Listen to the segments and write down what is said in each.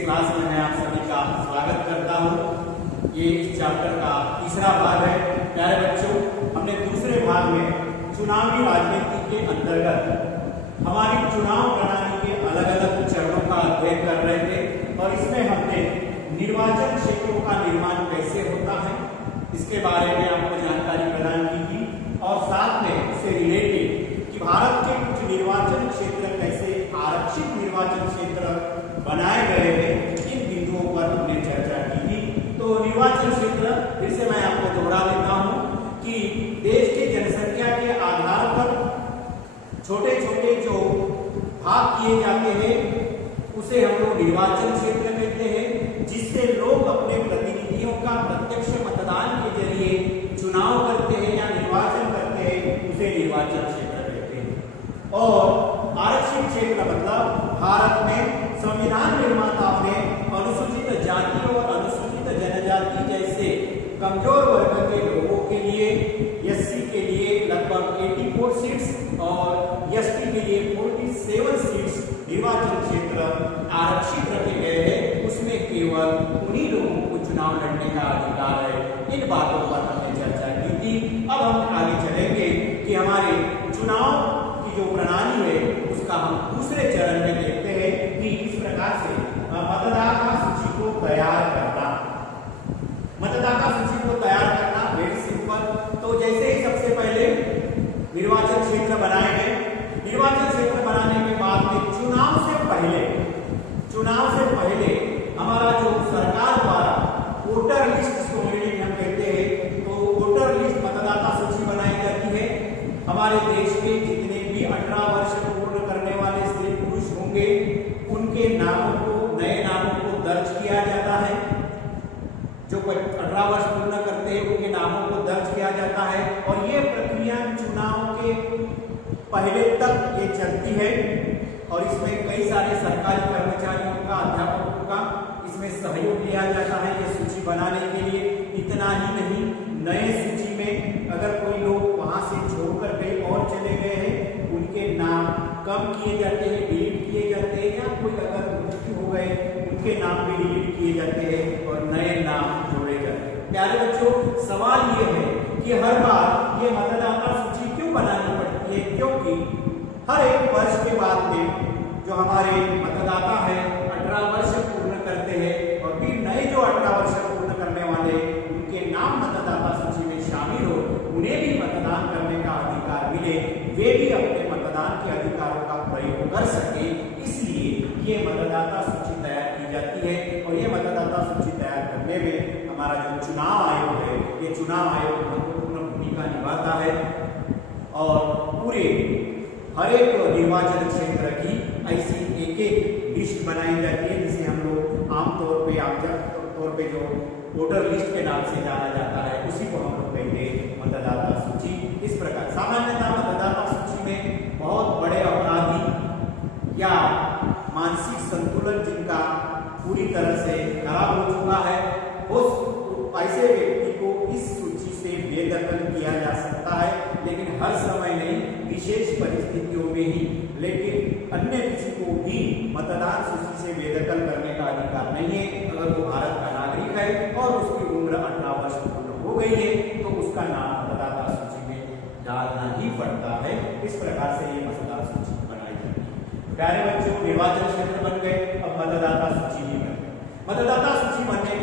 Class में मैं आप सभी का स्वागत करता हूँ। ये इस चैप्टर का तीसरा भाग है। प्यारे बच्चों, हमने दूसरे भाग में चुनावी राजनीति के अंतर्गत हमारी चुनाव प्रणाली के अलग अलग चरणों का अध्ययन कर रहे थे और इसमें हमने निर्वाचन क्षेत्रों का निर्माण कैसे होता है इसके बारे में आपको जानकारी प्रदान की थी और साथ में इससे रिलेटेड कि भारत के कुछ निर्वाचन क्षेत्र कैसे आरक्षित निर्वाचन क्षेत्र बनाए गए हैं, इन बिंदुओं पर हमने चर्चा की थी। तो निर्वाचन क्षेत्र फिर से मैं आपको दोहरा देता हूं कि देश की जनसंख्या के आधार पर छोटे छोटे जो भाग किए जाते हैं उसे हम लोग निर्वाचन क्षेत्र कहते हैं, जिससे लोग अपने प्रतिनिधियों का प्रत्यक्ष मतदान के जरिए चुनाव करते हैं या निर्वाचन करते हैं, उसे निर्वाचन क्षेत्र कहते हैं। और आरक्षित क्षेत्र मतलब भारत में संविधान निर्माताओं ने अनुसूचित जाति और अनुसूचित जनजाति जैसे कमजोर वर्ग के लोगों के लिए, एससी के लिए लगभग 84 सीट्स और एसटी के लिए 47 सीट्स निर्वाचन क्षेत्र आरक्षित रखे गए हैं। उसमें केवल उन्हीं लोगों को चुनाव लड़ने का अधिकार है। इन बातों पर हमने चर्चा की थी। अब हम आगे चलेंगे कि हमारे चुनाव की जो प्रणाली है उसका हम दूसरे चरण में देखते हैं कि इस प्रकार से मतदाता सूची को तैयार करना। मतदाता सूची को तैयार करना वेरी सिंपल। तो जैसे ही सबसे पहले निर्वाचन क्षेत्र बनाए गए, निर्वाचन क्षेत्र बनाने के बाद में चुनाव से पहले हमारा जो सरकार द्वारा वोटर लिस्ट जिसको अंग्रेजी में हम कहते हैं, तो वोटर लिस्ट मतदाता सूची बनाई जाती है। हमारे देश के जितने भी 18 वर्ष पूर्ण करने वाले स्त्री पुरुष होंगे उनके नामों को, नए नामों को दर्ज किया जाता है। जो 18 वर्ष पूर्ण करते हैं उनके नामों को दर्ज किया जाता है और ये प्रक्रिया चुनाव के पहले तक ये चलती है और इसमें कई सारे सरकारी कर्मचारियों का, अध्यापकों का इसमें सहयोग लिया जाता है ये सूची बनाने के लिए। इतना ही नहीं, नए सूची में अगर कोई लोग वहां से छोड़कर कहीं और चले गए हैं, उनके नाम कम किए जाते हैं, डिलीट किए जाते हैं, या कोई अगर मृत्यु हो गए उनके नाम भी डिलीट किए जाते हैं और नए नाम जोड़े जाते हैं। प्यारे बच्चों, सवाल ये है कि हर बार ये मतदाता सूची क्यों बनानी पड़ती है? क्योंकि हर एक वर्ष के बाद में जो हमारे मतदाता है 18 वर्ष पूर्ण करते हैं और फिर नए जो 18 वर्ष पूर्ण करने वाले उनके नाम मतदाता सूची में शामिल हो, उन्हें भी मतदान करने का अधिकार मिले, वे भी अपने मतदान के अधिकारों का प्रयोग कर सके। इसलिए ये मतदाता सूची तैयार की जाती है और ये मतदाता सूची तैयार करने में हमारा जो चुनाव आयोग है, ये चुनाव आयोग महत्वपूर्ण भूमिका निभाता है और पूरे हर एक निर्वाचन क्षेत्र की ऐसी एक एक लिस्ट बनाई जाती है जिसे हम लोग आमतौर पे जो वोटर लिस्ट के नाम से जाना जाता है उसी को हम लोग कहते हैं मतदाता सूची। इस प्रकार सामान्यतः मतदाता सूची में बहुत बड़े अपराधी या मानसिक संतुलन जिनका पूरी तरह से खराब हो चुका है, उस ऐसे व्यक्ति को इस सूची से बेदखल किया जा सकता है, लेकिन हर समय नहीं, विशेष परिस्थितियों में ही। लेकिन अन्य किसी को भी मतदान सूची से बेदखल करने का अधिकार नहीं है। अगर वो भारत का नागरिक है और उसकी उम्र 18 वर्ष पूर्ण हो गई है तो उसका नाम मतदाता सूची में डालना ही पड़ता है। इस प्रकार से ये मतदाता सूची बनाई जाती है। प्यारे बच्चों, निर्वाचन क्षेत्र बन गए, अब मतदाता सूची भी बन गई। मतदाता सूची बनने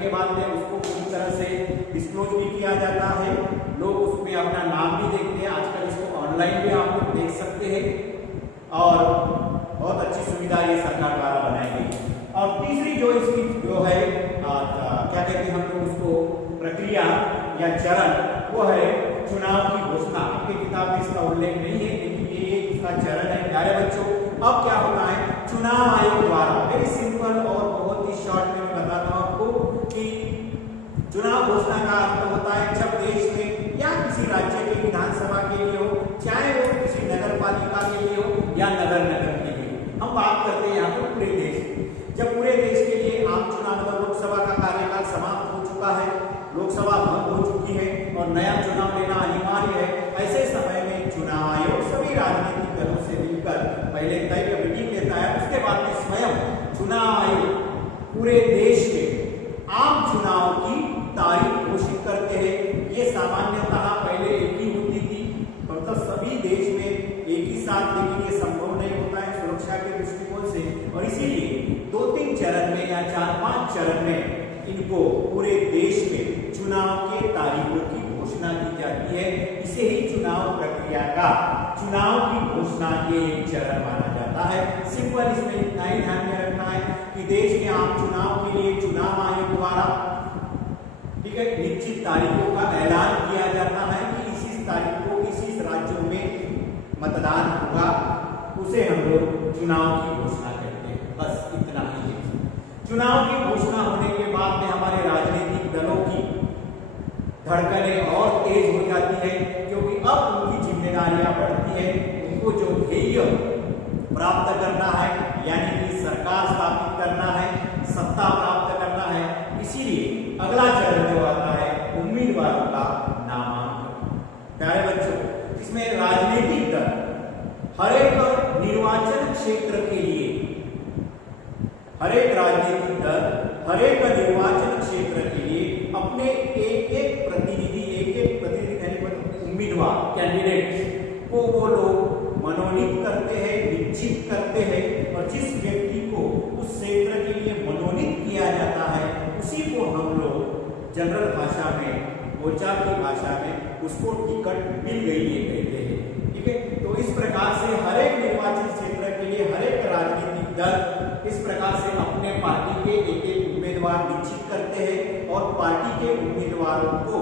के बाद में उसको पूरी तरह से डिस्क्लोज भी किया जाता है। लोग उसमें अपना नाम भी देखते हैं। आजकल इसको ऑनलाइन भी आप लोग देख सकते हैं और बहुत अच्छी सुविधा ये सरकार द्वारा बनाई गई है। और तीसरी जो इसकी जो है क्या कहते हैं हम लोग उसको, प्रक्रिया या चरण, वो है चुनाव की घोषणा। आपकी किताब में इसका उल्लेख नहीं है लेकिन ये इसका चरण है। प्यारे बच्चों, अब क्या होता है, चुनाव आयोग द्वारा वेरी सिंपल और बहुत ही शॉर्ट में बताता हूं आपको कि चुनाव घोषणा का अर्थ होता है जब देश में या किसी राज्य के विधानसभा के लिए हो, चाहे वो किसी नगर पालिका के लिए हो या नगर के लिए। हम बात करते हैं यहाँ पर पूरे देश की। जब पूरे देश के लिए आम चुनाव मतलब लोकसभा का कार्यकाल समाप्त हो चुका है, लोकसभा भंग हो चुकी है और नया चुनाव लेना अनिवार्य है, ऐसे समय में चुनाव आयोग सभी राजनीतिक दलों से मिलकर पहले तय मीटिंग लेता है, उसके बाद में स्वयं पूरे देश में आम चुनाव की तारीख घोषित करते हैं। ये सामान्यतः पहले एक ही होती थी, मतलब सभी देश में एक ही साथ, लेकिन ये संभव नहीं होता है सुरक्षा के दृष्टिकोण से, और इसीलिए 2-3 चरण में या 4-5 चरण में इनको पूरे देश में चुनाव के तारीखों की घोषणा की जाती है। इसे ही चुनाव प्रक्रिया का चुनाव की घोषणा के एक चरण माना जाता है। सिंपल इसमें इतना ही ध्यान में रखना है कि देश में आम चुनाव के लिए चुनाव आयोग द्वारा, ठीक है, निश्चित तारीखों का ऐलान किया जाता है कि इसी तारीख को इसी राज्यों में मतदान होगा, उसे हम लोग चुनाव की घोषणा कहते हैं। बस इतना ही है। चुनाव की घोषणा होने के बाद में हमारे राजनीतिक दलों की धड़कनें और तेज हो जाती है, क्योंकि अब उनकी जिम्मेदारियां बढ़ती है। उनको जो ध्येय प्राप्त करना है, यानी कि सरकार स्थापित करना है, सत्ता प्राप्त करना है, इसीलिए अगला चरण जो आता है उम्मीदवारों का नामांकन। प्यारे बच्चों, इसमें राजनीतिक दल हर एक निर्वाचन क्षेत्र के लिए, हर एक राजनीतिक दल हर एक निर्वाचन क्षेत्र के लिए अपने एक-एक प्रतिनिधि उम्मीदवार कैंडिडेट को वो लोग मनोनीत करते हैं, निश्चित करते हैं, और जिस व्यक्ति को उस क्षेत्र के लिए मनोनीत किया जाता है उसी को हम लोग जनरल भाषा में, बोलचाल की भाषा में उसको टिकट मिल गई ये कहते हैं। ठीक है, तो इस प्रकार से हर एक निर्वाचन क्षेत्र के लिए हर एक राजनीतिक दल इस प्रकार से अपने पार्टी के एक-एक उम्मीदवार निश्चित करते हैं, और पार्टी के उम्मीदवारों को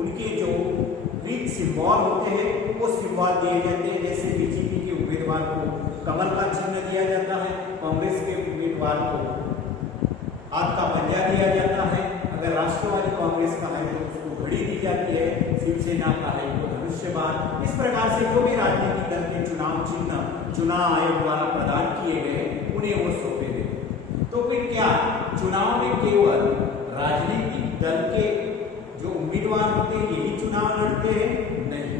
उनके जो रीत सिंबल होते हैं वो सिंबल दिए जाते हैं। जैसे बीजेपी के उम्मीदवार को कमल का चिन्ह दिया जाता है, कांग्रेस के उम्मीदवार को हाथ का पंजा दिया जाता है, अगर राष्ट्रवादी कांग्रेस का है तो उसको घड़ी दी जाती है, शिवसेना का है तो धनुष्य बाण। इस प्रकार से जो भी राजनीतिक दल के चुनाव चिन्ह चुनाव आयोग द्वारा प्रदान किए गए उन्हें वो सौंपे गए। तो फिर क्या चुनाव में केवल राजनीतिक दल के जो उम्मीदवार होते हैं यही चुनाव लड़ते हैं? नहीं,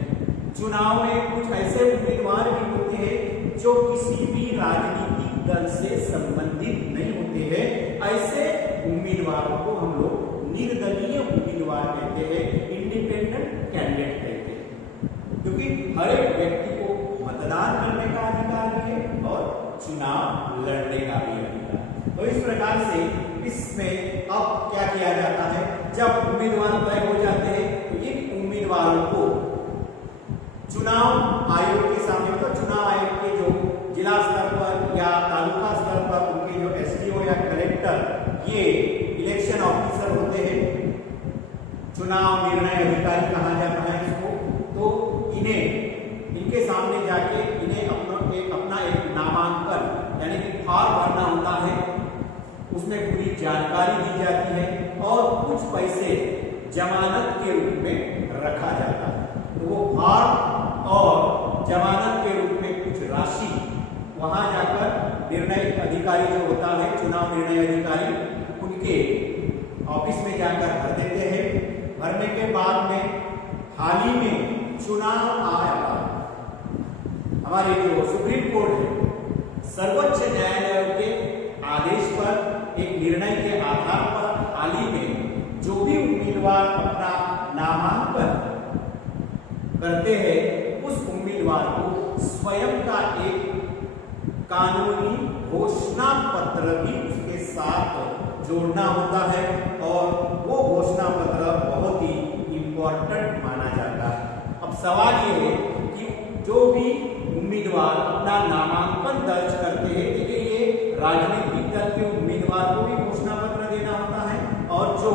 चुनाव में कुछ ऐसे उम्मीदवार भी होते हैं जो किसी भी राजनीतिक दल से संबंधित नहीं होते हैं। ऐसे उम्मीदवारों को हम लोग निर्दलीय उम्मीदवार कहते हैं, इंडिपेंडेंट कैंडिडेट कहते हैं, क्योंकि हर एक व्यक्ति को मतदान करने का अधिकार भी है और चुनाव लड़ने का भी अधिकार। तो इस प्रकार से इसमें अब क्या किया जाता है, जब उम्मीदवार तय हो जाते हैं तो इन उम्मीदवारों को चुनाव आयोग के सामने, तो चुनाव आयोग के जो जिला स्तर पर या तालुका स्तर पर उनके जो एसडीओ या कलेक्टर, ये इलेक्शन ऑफिसर होते हैं, चुनाव निर्णय अधिकारी कहा जाता है इसको, तो इनके सामने जाके इन्हें अपना एक नामांकन यानी कि फॉर्म भरना होता है, उसमें पूरी जानकारी दी जाती है और कुछ पैसे जमानत के रूप में रखा जाता है। तो वो फॉर्म और जमानत के रूप में कुछ राशि वहां जाकर निर्णय अधिकारी जो होता है, चुनाव निर्णय अधिकारी, उनके ऑफिस में जाकर भर देते हैं। भरने के बाद में हाल ही में चुनाव आया, हमारे जो सुप्रीम कोर्ट है, सर्वोच्च न्यायालय के आदेश पर एक निर्णय के आधार पर हाल ही में जो भी उम्मीदवार अपना नामांकन करते हैं उस उम्मीदवार को स्वयं का एक कानूनी घोषणा पत्र भी उसके साथ जोड़ना होता है, और वो घोषणा पत्र बहुत ही इंपॉर्टेंट माना जाता है। अब सवाल ये है कि जो भी उम्मीदवार अपना नामांकन दर्ज करते हैं, देखिए ये राजनीतिक दल के उम्मीदवार को भी घोषणा पत्र देना होता है, और जो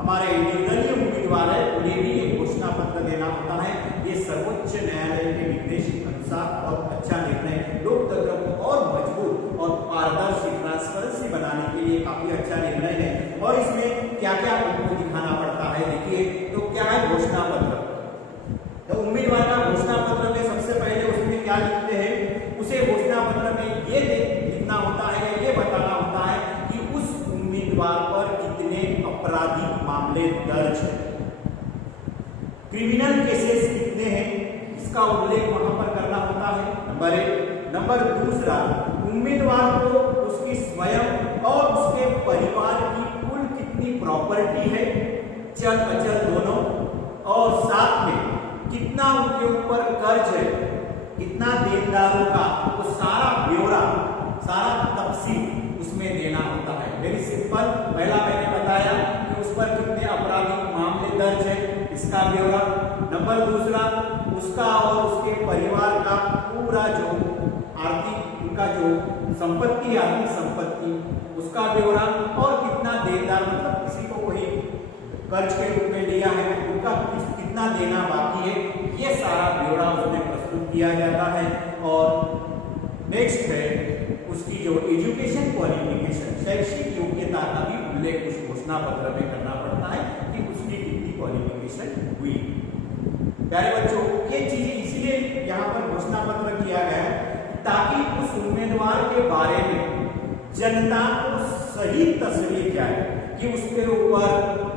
हमारे निर्दलीय उम्मीदवार है उन्हें भी एक घोषणा पत्र देना होता है। ये सर्वोच्च न्यायालय के निर्देश के अनुसार बहुत अच्छा निर्णय, लोकतंत्र को और मजबूत और पारदर्शी ट्रांसपेरेंसी बनाने के लिए काफी अच्छा निर्णय है। और इसमें क्या क्या उनको दिखाना पड़ता है, देखिए तो क्या है घोषणा पत्र। तो उम्मीदवार का घोषणा पत्र में सबसे पहले उसमें क्या लिखते हैं, उसे घोषणा पत्र में ये लिखना होता है, ये बताना होता है कि उस उम्मीदवार पर कितने आपराधिक मामले दर्ज है, क्रिमिनल केसेस कितने हैं, इसका उल्लेख वहां पर करना होता है, नंबर 1। नंबर दूसरा, उम्मीदवार को उसकी स्वयं और उसके प्रॉपर्टी है, चल अचल दोनों, और साथ में कितना उनके ऊपर कर्ज है, कितना देनदारों का, वो सारा ब्यौरा, सारा तफसील उसमें देना होता है। Very simple. पहला मैंने बताया कि उस पर कितने आपराधिक मामले दर्ज है, इसका ब्यौरा। नंबर दूसरा, उसका और उसके परिवार का पूरा जो आर्थिक, उनका जो संपत्ति, आर्थिक संपत्ति, उसका ब्यौरा, और कितना देनदार, मतलब किसी को कोई कर्ज के रूप में लिया है, उनका कितना देना बाकी है, ये सारा ब्यौरा उसमें प्रस्तुत किया जाता है। और नेक्स्ट है उसकी जो एजुकेशन क्वालिफिकेशन, शैक्षिक योग्यता का भी उल्लेख उस घोषणा पत्र में करना पड़ता है कि उसकी कितनी क्वालिफिकेशन हुई। प्यारे बच्चों, ये चीजें इसीलिए यहाँ पर घोषणा पत्र किया गया है ताकि उस उम्मीदवार के बारे में जनता को सही तस्वीर जाए कि उसके ऊपर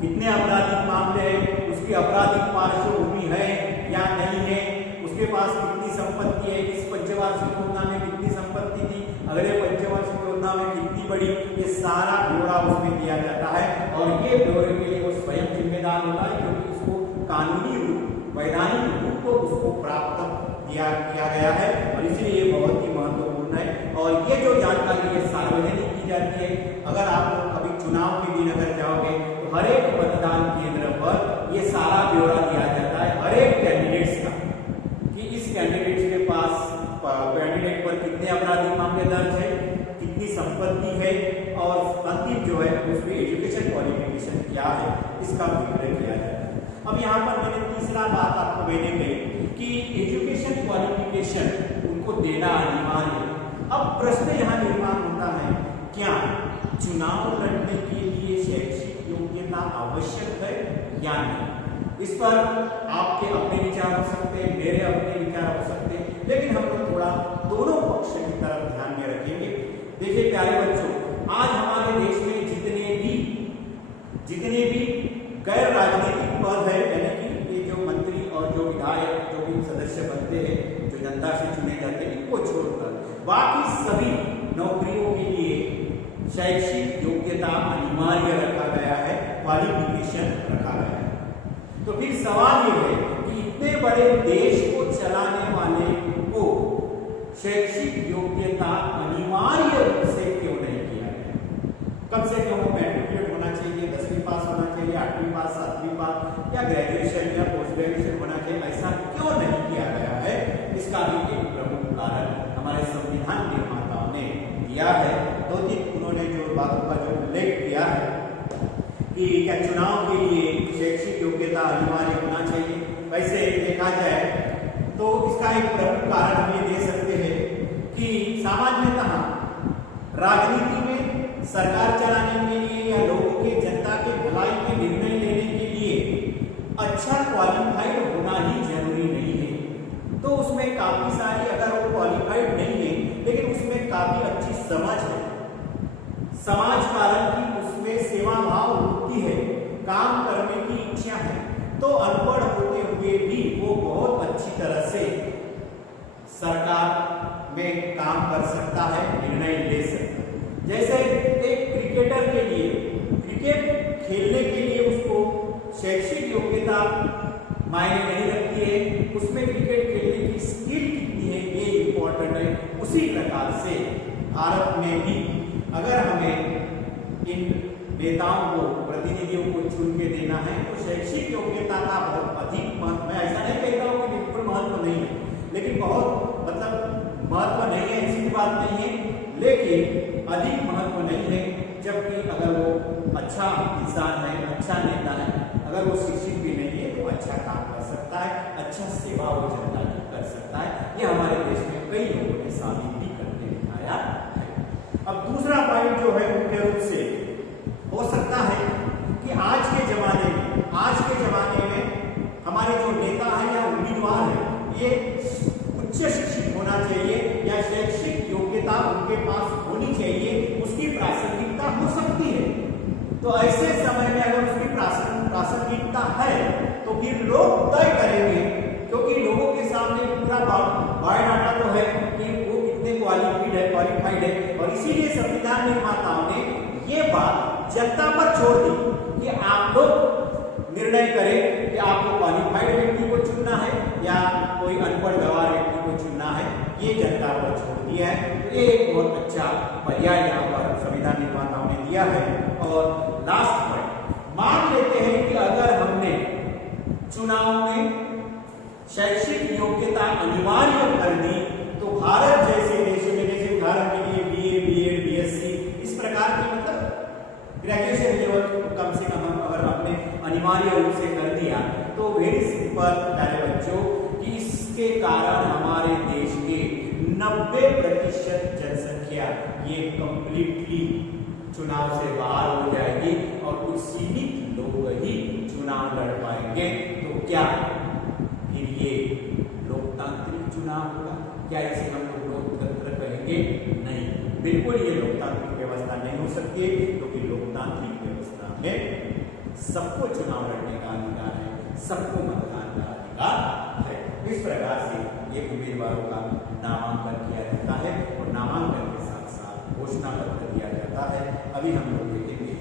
कितने आपराधिक मामले हैं, उसकी आपराधिक पार्श्वभूमि है या नहीं है, उसके पास कितनी संपत्ति है, इस पंचवार्षिक योजना में कितनी संपत्ति थी, अगले पंचवार्षिक योजना में कितनी बड़ी, ये सारा ब्यौरा उसमें दिया जाता है। और ये ब्यौरे के लिए वो स्वयं जिम्मेदार होता है क्योंकि उसको कानूनी रूप, वैधानिक रूप को उसको प्राप्त किया गया है, और इसलिए ये बहुत ही महत्वपूर्ण है। और ये जो जानकारी है सार्वजनिक की जाती है। अगर आप कभी चुनाव के दिन अगर जाओगे तो हर एक मतदान केंद्र पर ये सारा ब्यौरा दिया जाता है हर एक कैंडिडेट्स का, कि इस कैंडिडेट के पास, कैंडिडेट पर कितने आपराधिक मामले दर्ज है, कितनी संपत्ति है, और अंतिम जो है उसमें एजुकेशन क्वालिफिकेशन क्या है, इसका विवरण किया जाता है। अब यहाँ पर मैंने तीसरा बात आपको मैंने कही कि एजुकेशन क्वालिफिकेशन उनको देना अनिवार्य है। अब प्रश्न यहाँ निर्माण होता है, क्या चुनाव लड़ने के लिए शैक्षिक योग्यता आवश्यक है या नहीं? इस पर आपके अपने विचार हो सकते हैं, मेरे अपने विचार हो सकते हैं, लेकिन हम लोग थोड़ा दोनों पक्ष की तरफ ध्यान में रखेंगे। देखिए प्यारे बच्चों, आज हमारे देश में जितने भी गैर राजनीतिक पद है, यानी कि ये जो मंत्री और जो विधायक, जो भी सदस्य बनते हैं, जो जनता से चुने जाते हैं, इनको छोड़कर बाकी सभी नौकरियों के लिए शैक्षिक योग्यता अनिवार्य रखा गया है, क्वालिफिकेशन रखा गया है। तो फिर सवाल ये है कि इतने बड़े देश को चलाने वाले को शैक्षिक योग्यता अनिवार्य रूप से क्यों नहीं किया गया? कम से कम मैट्रिकुलेट होना चाहिए, 10वीं पास होना चाहिए, 8वीं पास, 7वीं पास, या ग्रेजुएशन या पोस्ट ग्रेजुएशन होना चाहिए, ऐसा क्यों नहीं किया गया है? इसका भी एक प्रमुख कारण हमारे संविधान निर्माताओं ने दिया है। दो तीन उन्होंने जो बातों का जो उल्लेख किया है कि क्या चुनाव के लिए शैक्षिक योग्यता अनिवार्य होना चाहिए, वैसे देखा जाए तो इसका एक प्रमुख कारण हम ये दे सकते हैं कि सामान्यतः राजनीति में सरकार चलाने के लिए या लोगों के, जनता के भलाई के निर्णय लेने के लिए अच्छा क्वालिफाइड होना ही जरूरी नहीं है। तो उसमें काफी सारी, अगर वो क्वालिफाइड नहीं है लेकिन उसमें काफी अच्छी समझ है, समाज कारण की उसमें सेवा भाव होती है, काम करने की इच्छा है, तो अनपढ़ होते हुए भी वो बहुत अच्छी तरह से सरकार में काम कर सकता है, निर्णय ले सकता है। जैसे एक क्रिकेटर के लिए, क्रिकेट खेलने के लिए उसको शैक्षिक योग्यता मायने नहीं रखती है, उसमें क्रिकेट खेलने की स्किल कितनी है ये इंपॉर्टेंट है। उसी प्रकार से भारत में भी अगर हमें इन नेताओं को, प्रतिनिधियों को चुन के देना है तो शैक्षिक योग्यता का बहुत अधिक महत्व, मैं ऐसा नहीं कहता हूँ कि बिल्कुल महत्व नहीं है, लेकिन बहुत महत्व नहीं है, ऐसी बात नहीं है, लेकिन अधिक महत्व नहीं है। जबकि अगर वो अच्छा इंसान है, अच्छा नेता है, अगर वो शिक्षित भी नहीं है तो अच्छा काम कर सकता है, अच्छा सेवा वो जनता की कर सकता है। ये हमारे देश में कई लोगों ने साबित भी करके दिखाया है। अब दूसरा पॉइंट जो है मुख्य रूप से हो सकता है कि आज के जमाने में हमारे जो नेता है या उम्मीदवार है, ये उच्च शिक्षित होना चाहिए या शैक्षिक योग्यता उनके पास होनी चाहिए, उसकी प्रासंगिकता हो सकती है। तो ऐसे समय में अगर उसकी प्रासंगिकता है तो फिर लोग तय करेंगे, क्योंकि लोगों के सामने पूरा बायोडाटा तो है कि वो कितने क्वालिफाइड है, और इसीलिए संविधान निर्माताओं ने ये बात जनता पर छोड़ दी कि आप लोग निर्णय करें कि आपको क्वालिफाइड व्यक्ति को चुनना है या कोई अनपढ़ गवार व्यक्ति को चुनना है, ये जनता पर छोड़ दिया है। तो ये एक बहुत अच्छा पर्याय यहाँ पर संविधान निर्माताओं ने दिया है। और लास्ट पॉइंट, मान लेते हैं कि अगर हमने चुनाव में शैक्षिक योग्यता अनिवार्य कर दी तो भारत जैसे देशों में, जैसे उदाहरण के लिए बीए, बीएड, बीएससी, इस प्रकार की मतलब ग्रेजुएशन लेवल कम से कम अगर हमने अनिवार्य रूप से कर दिया तो वेरी सिंपल प्यारे बच्चों कि इसके कारण हमारे देश के 90% जनसंख्या ये कंप्लीटली चुनाव से बाहर हो जाएगी और कुछ सीमित लोग ही चुनाव लड़ पाएंगे। तो क्या फिर ये लोकतांत्रिक चुनाव होगा? क्या इसे हम लोग लोकतंत्र कहेंगे? नहीं, बिल्कुल ये लोकतांत्रिक व्यवस्था नहीं हो सकती, क्योंकि लोकतांत्रिक व्यवस्था में सबको चुनाव लड़ने का अधिकार है, सबको मतदान का अधिकार है। इस प्रकार से ये उम्मीदवारों का नामांकन किया जाता है और नामांकन के साथ साथ घोषणा पत्र दिया जाता है। अभी हम लोग देखेंगे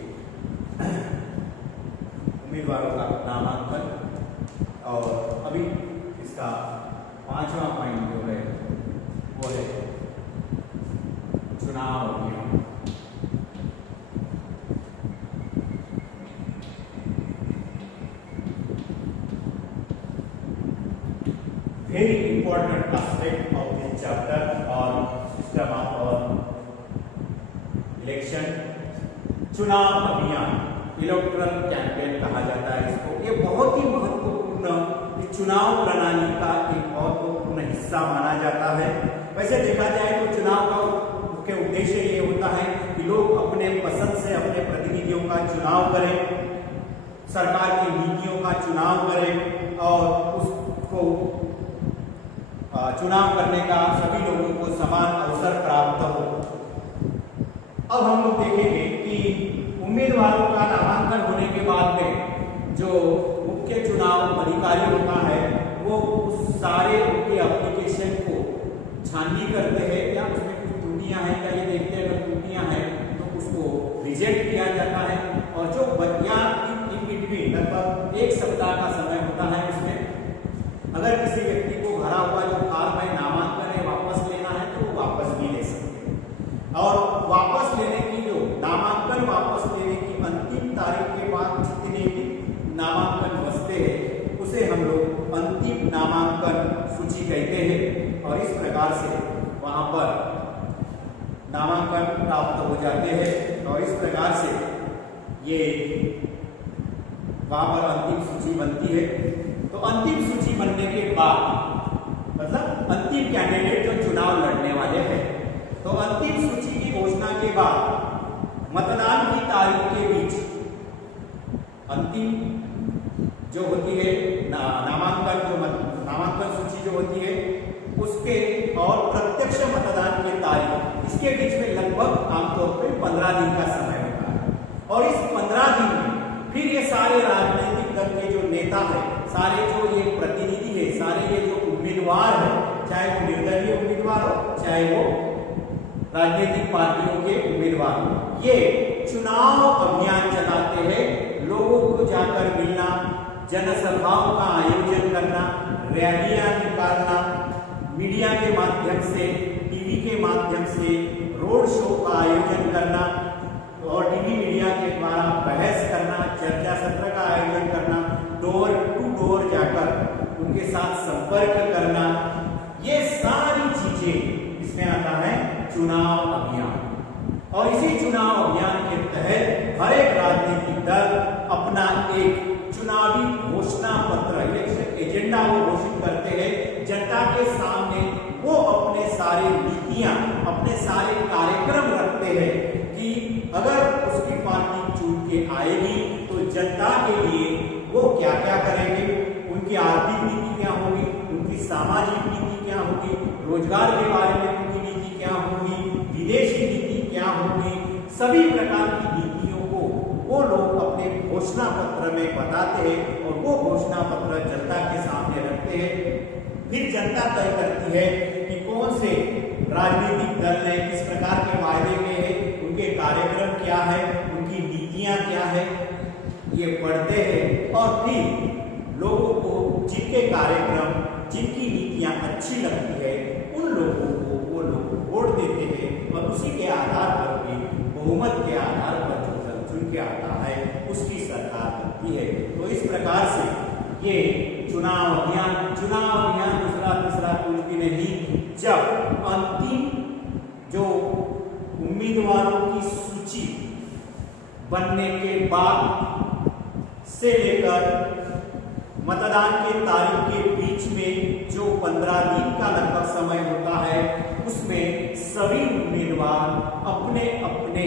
उम्मीदवारों का नामांकन और अभी इसका 5वां पॉइंट जो है वो है चुनाव अभियान। Very important aspect of this chapter or system of election, चुनाव अभियान, इलेक्टोरल कैंपेन कहा जाता है इसको। ये बहुत ही महत्वपूर्ण चुनाव प्रणाली का एक महत्वपूर्ण हिस्सा माना जाता है। वैसे देखा जाए तो चुनाव का मुख्य उद्देश्य ये होता है कि लोग अपने पसंद से अपने प्रतिनिधियों का चुनाव करें, सरकार की नीतियों का चुनाव करें और उसको चुनाव करने का सभी लोगों को समान अवसर प्राप्त हो। अब हम लोग देखेंगे कि उम्मीदवारों का नामांकन होने के बाद में जो मुख्य चुनाव अधिकारी होता है वो उस सारे उनके एप्लीकेशन को छानबीन करते हैं, या उसमें कुछ त्रुटियां हैं क्या ये देखते हैं, अगर त्रुटियां हैं तो उसको रिजेक्ट किया जाता है। और जो या इन बिटवीन लगभग 1 सप्ताह का समय होता है, उसमें अगर किसी व्यक्ति को भरा हुआ जो फॉर्म है नामांकन है वापस लेना है तो वो वापस भी ले सकते हैं। और वापस लेने की जो नामांकन वापस लेने की अंतिम तारीख के बाद जितने भी नामांकन बचते हैं उसे हम लोग अंतिम नामांकन सूची कहते हैं। और इस प्रकार से वहां पर नामांकन प्राप्त हो जाते हैं और इस प्रकार से ये वहां पर अंतिम सूची बनती है। तो अंतिम सूची बनने के बाद मतलब अंतिम कैंडिडेट जो चुनाव लड़ने वाले हैं, तो अंतिम सूची की घोषणा के बाद मतदान की तारीख के बीच अंतिम जो होती है नामांकन सूची जो होती है उसके और प्रत्यक्ष मतदान की तारीख, इसके बीच में लगभग आमतौर पर 15 दिन का समय होता है। और इस 15 दिन में फिर ये सारे राजनीतिक दल के जो नेता है, सारे जो ये प्रतिनिधि है, सारे ये जो उम्मीदवार है, चाहे वो निर्दलीय उम्मीदवार हो चाहे वो राजनीतिक पार्टियों के उम्मीदवार हो, ये चुनाव अभियान चलाते हैं। लोगों को जाकर मिलना, जनसभाओं का आयोजन करना, रैलियां निकालना, मीडिया के माध्यम से, टीवी के माध्यम से रोड शो का आयोजन करना और टीवी मीडिया के द्वारा बहस करना, चर्चा सत्र का आयोजन करना, डोर टू डोर जाकर उनके साथ संपर्क करना, ये सारी चीजें इसमें आता है चुनाव अभियान। और इसी चुनाव अभियान के तहत हर एक राजनीतिक दल अपना एक चुनावी घोषणा पत्र, इलेक्शन एजेंडा वो घोषित करते हैं जनता के सामने। वो अपने सारे नीतियां, अपने सारे कार्यक्रम रखते हैं कि अगर उसकी पार्टी चुन के आएगी तो जनता के लिए वो क्या क्या करेंगे, उनकी आर्थिक नीति क्या होगी, उनकी सामाजिक नीति क्या होगी, रोजगार के बारे में उनकी नीति क्या होगी, विदेशी नीति क्या होगी, सभी प्रकार की नीतियों को वो लोग अपने घोषणा पत्र में बताते हैं और वो घोषणा पत्र जनता के सामने रखते हैं। फिर जनता तय करती है कि कौन से राजनीतिक दल ने किस प्रकार के वायदे किए हैं, उनके कार्यक्रम क्या क्या है, उनकी नीतियां क्या है, ये पढ़ते हैं और फिर लोगों को जिनके कार्यक्रम, जिनकी नीतियां अच्छी लगती है उन लोगों को वो लोग वोट देते हैं और उसी के आधार पर भी बहुमत के आधार पर जो दल चुन के आता है उसकी सरकार बनती है। तो इस प्रकार से ये चुनाव अभियान दूसरा तीसरा कुछ भी नहीं, जब अंतिम जो उम्मीदवारों की सूची बनने के बाद से लेकर मतदान के तारीख के बीच में जो 15 दिन का लगभग समय होता है, उसमें सभी उम्मीदवार अपने अपने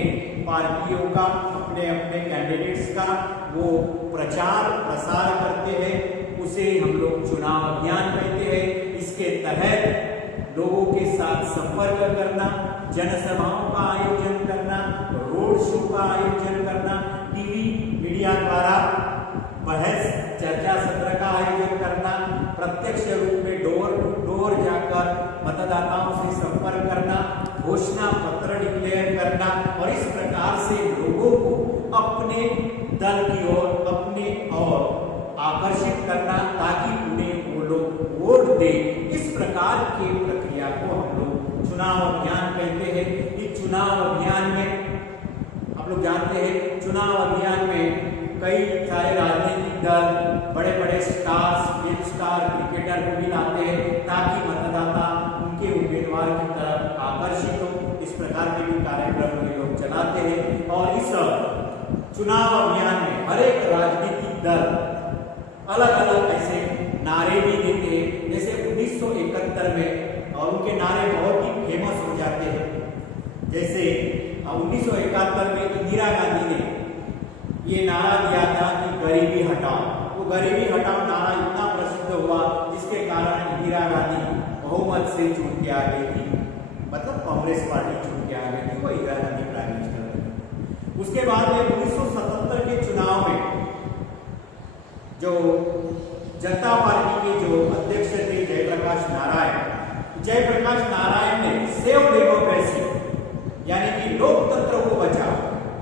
पार्टियों का, अपने अपने कैंडिडेट्स का वो प्रचार प्रसार करते हैं। उसे हम लोग चुनाव अभियान कहते हैं। इसके तहत लोगों के साथ संपर्क करना, जनसभाओं का आयोजन करना, रोड शो का आयोजन करना, टीवी मीडिया द्वारा बहस चर्चा सत्र का आयोजन करना, प्रत्यक्ष रूप में डोर टू डोर जाकर मतदाताओं से संपर्क करना, घोषणा पत्र डिक्लेयर करना और इस प्रकार से लोगों को अपने दल की ओर, अपने और आकर्षित करना ताकि उन्हें वो लोग वोट दे। इस प्रकार की प्रक्रिया को हम लोग चुनाव अभियान कहते हैं। इस चुनाव अभियान में आप लोग जानते हैं, चुनाव अभियान में कई सारे राजनीतिक दल, बड़े बड़े स्टार्स, फिल्म स्टार, क्रिकेटर को भी लाते हैं ताकि मतदाता उनके उम्मीदवार की तरफ आकर्षित हो। इस प्रकार के भी कार्यक्रम ये लोग चलाते हैं और इस चुनाव अभियान में हर एक राजनीतिक दल अलग अलग ऐसे नारे भी देते हैं। जैसे 1971 में, और उनके नारे बहुत ही फेमस हो जाते हैं। जैसे 1971 में इंदिरा गांधी ने ये नारा दिया था कि गरीबी हटाओ। वो गरीबी हटाओ नारा इतना प्रसिद्ध हुआ जिसके कारण इंदिरा गांधी बहुमत से चुन के आ गई थी, मतलब कांग्रेस पार्टी चुन के आ गई थी, वो इंदिरा गांधी प्राइम मिनिस्टर बनी। उसके बाद में 1977 के चुनाव में जो जनता पार्टी के जो अध्यक्ष थे जयप्रकाश नारायण ने सेव डेमोक्रेसी यानी कि लोकतंत्र को बचाओ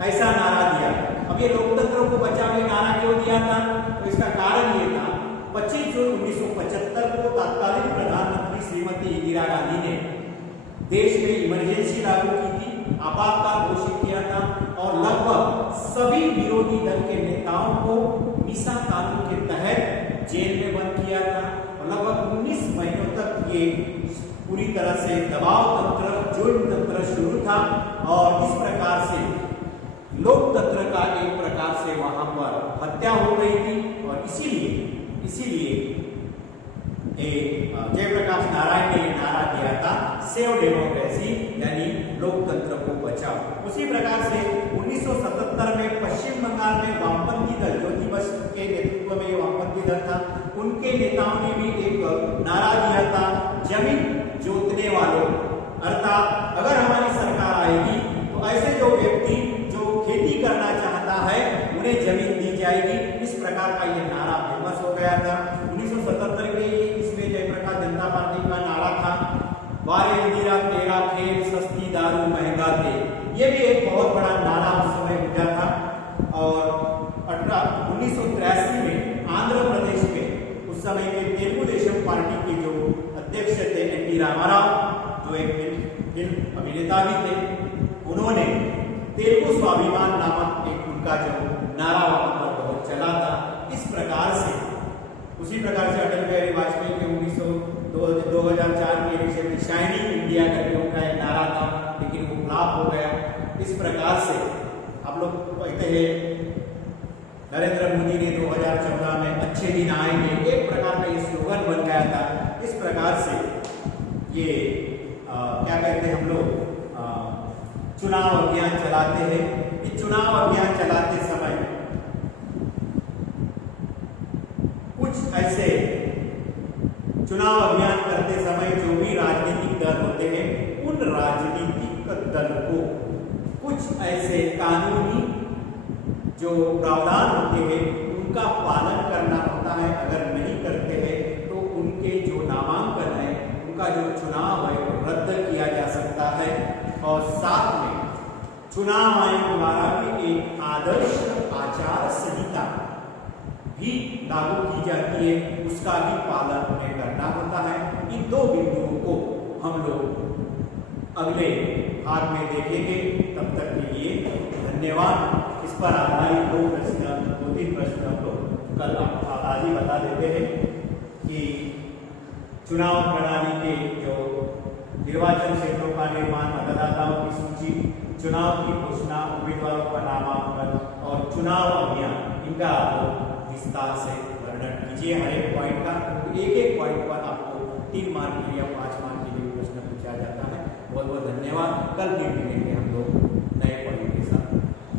ऐसा नारा दिया। अब ये लोकतंत्र को बचाओ ये नारा क्यों दिया था? तो इसका कारण ये था, 25 जून 1975 को तत्कालीन प्रधानमंत्री श्रीमती इंदिरा गांधी ने देश में इमरजेंसी लागू की थी, आपातकाल घोषित किया था और लगभग सभी विरोधी दल के नेताओं को मीसा कानून के तहत जेल में बंद किया था और लगभग 19 महीनों तक ये पूरी तरह से दबाव तंत्र, जुल्म तंत्र शुरू था और इस प्रकार से लोकतंत्र का एक प्रकार से वहां पर हत्या हो गई थी। और इसीलिए जयप्रकाश नारायण ने नारा दिया था सेव डेमोक्रेसी यानी लोकतंत्र को बचाओ। उसी प्रकार से 1977 में पश्चिम बंगाल में वामपंथी दल, ज्योति बसु के नेतृत्व में वामपंथी दल था, उनके नेताओं ने भी एक नारा दिया था, जमीन जोतने वालों, अर्थात अगर हमारी सरकार आएगी तो ऐसे जो व्यक्ति जो खेती करना चाहता है उन्हें जमीन दी जाएगी। इस प्रकार का ये नारा फेमस हो गया था 1977 के। इसमें जयप्रकाश जनता पार्टी का नारा था, वारे इंदिरा तेरा खेल, सस्ती दारू महंगा तेल। ये भी एक बहुत बड़ा नारा उस समय उठा था। और 1983 में आंध्र प्रदेश में उस समय के तेलुगु देशम पार्टी के जो अध्यक्ष थे एन.टी. रामाराव, जो एक फिल्म अभिनेता भी थे, उन्होंने तेलुगु स्वाभिमान नामक एक उनका जो नारा वहां पर बहुत चला था। इस प्रकार से उसी प्रकार से अटल बिहारी वाजपेयी के 2004 के इलेक्शन में शाइनिंग इंडिया करके उनका एक नारा था, लेकिन वो फ्लॉप हो गया। इस प्रकार से आप लोग कहते हैं नरेंद्र मोदी ने 2014 में अच्छे दिन आएंगे, एक प्रकार का ये स्लोगन बन गया था। इस प्रकार से ये क्या कहते हैं हम लोग चुनाव अभियान चलाते हैं। इस चुनाव अभियान चलाते समय कुछ ऐसे चुनाव अभियान करते समय जो भी राजनीतिक दल होते हैं, उन राजनीतिक दल को कुछ ऐसे कानूनी जो प्रावधान होते हैं उनका पालन करना होता है। अगर नहीं करते हैं तो उनके जो नामांकन है, उनका जो चुनाव है वो रद्द किया जा सकता है। और साथ में चुनाव आयोग द्वारा भी एक आदर्श आचार संहिता भी लागू की जाती है, उसका भी पालन हमें करना होता है। इन दो बिंदुओं को हम लोग अगले भाग में देखेंगे। तब तक के लिए धन्यवाद। इस पर आधारित दो तीन प्रश्न हम लोग कल आज ही बता देते हैं कि चुनाव प्रणाली के जो निर्वाचन क्षेत्रों का निर्माण, मतदाताओं की सूची, चुनाव की घोषणा, उम्मीदवारों का नामांकन और चुनाव अभियान, इनका आप विस्तार से वर्णन कीजिए हर एक पॉइंट का। एक एक पॉइंट पर आपको 3 मार्क के लिए या 5 मार्क के लिए प्रश्न पूछा जाता है। बहुत बहुत धन्यवाद। कल फिर मिलेंगे हम।